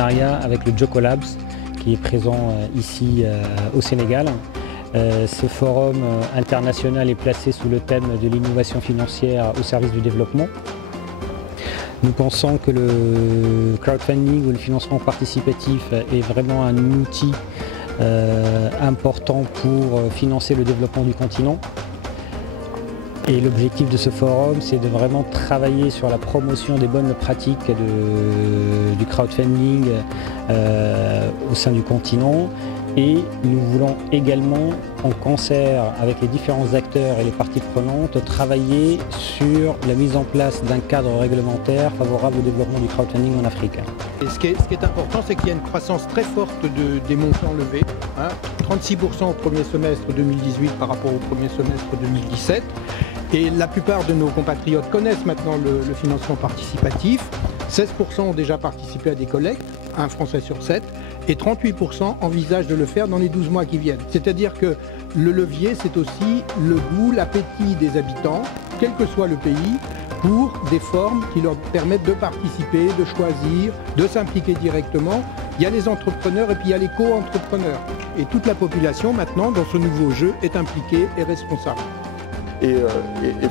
partenariat avec le Jocolabs qui est présent ici au Sénégal. Ce forum international est placé sous le thème de l'innovation financière au service du développement. Nous pensons que le crowdfunding ou le financement participatif est vraiment un outil important pour financer le développement du continent. Et l'objectif de ce forum, c'est de vraiment travailler sur la promotion des bonnes pratiques du crowdfunding au sein du continent. Et nous voulons également, en concert avec les différents acteurs et les parties prenantes, travailler sur la mise en place d'un cadre réglementaire favorable au développement du crowdfunding en Afrique. Et ce qui est important, c'est qu'il y a une croissance très forte des montants levés, 36% au premier semestre 2018 par rapport au premier semestre 2017. Et la plupart de nos compatriotes connaissent maintenant le financement participatif. 16% ont déjà participé à des collectes, un Français sur 7, et 38% envisagent de le faire dans les 12 mois qui viennent. C'est-à-dire que le levier, c'est aussi le goût, l'appétit des habitants, quel que soit le pays, pour des formes qui leur permettent de participer, de choisir, de s'impliquer directement. Il y a les entrepreneurs et puis il y a les co-entrepreneurs. Et toute la population, maintenant, dans ce nouveau jeu, est impliquée et responsable. Et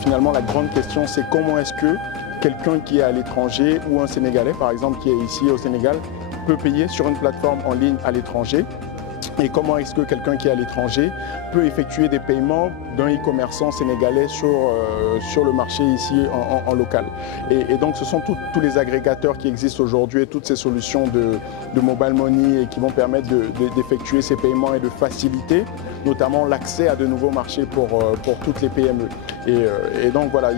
finalement, la grande question, c'est comment est-ce que quelqu'un qui est à l'étranger ou un Sénégalais, par exemple, qui est ici au Sénégal, peut payer sur une plateforme en ligne à l'étranger, et comment est-ce que quelqu'un qui est à l'étranger peut effectuer des paiements d'un e-commerçant sénégalais sur le marché ici en local. Et donc ce sont tous les agrégateurs qui existent aujourd'hui et toutes ces solutions de mobile money et qui vont permettre d'effectuer ces paiements et de faciliter notamment l'accès à de nouveaux marchés pour toutes les PME. Et donc voilà,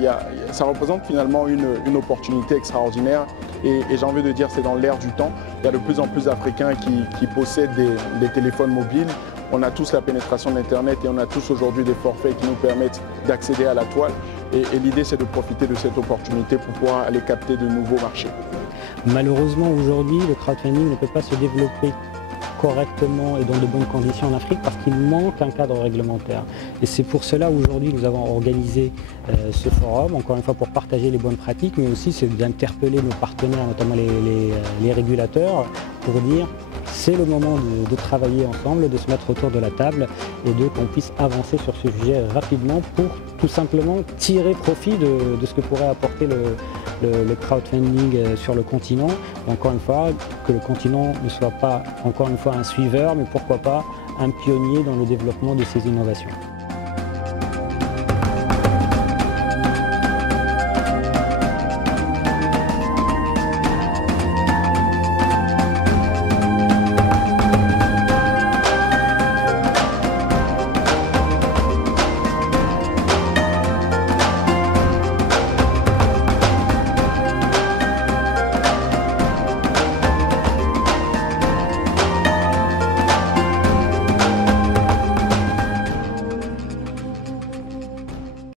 ça représente finalement une opportunité extraordinaire. Et j'ai envie de dire, c'est dans l'air du temps. Il y a de plus en plus d'Africains qui possèdent des téléphones mobiles. On a tous la pénétration d'Internet et on a tous aujourd'hui des forfaits qui nous permettent d'accéder à la toile. Et l'idée, c'est de profiter de cette opportunité pour pouvoir aller capter de nouveaux marchés. Malheureusement, aujourd'hui, le crowdfunding ne peut pas se développer correctement et dans de bonnes conditions en Afrique parce qu'il manque un cadre réglementaire. Et c'est pour cela aujourd'hui nous avons organisé ce forum, encore une fois pour partager les bonnes pratiques, mais aussi c'est d'interpeller nos partenaires, notamment les régulateurs, pour dire c'est le moment de travailler ensemble, de se mettre autour de la table et qu'on puisse avancer sur ce sujet rapidement pour tout simplement tirer profit de ce que pourrait apporter le crowdfunding sur le continent. Et encore une fois, que le continent ne soit pas encore une fois un suiveur, mais pourquoi pas un pionnier dans le développement de ces innovations.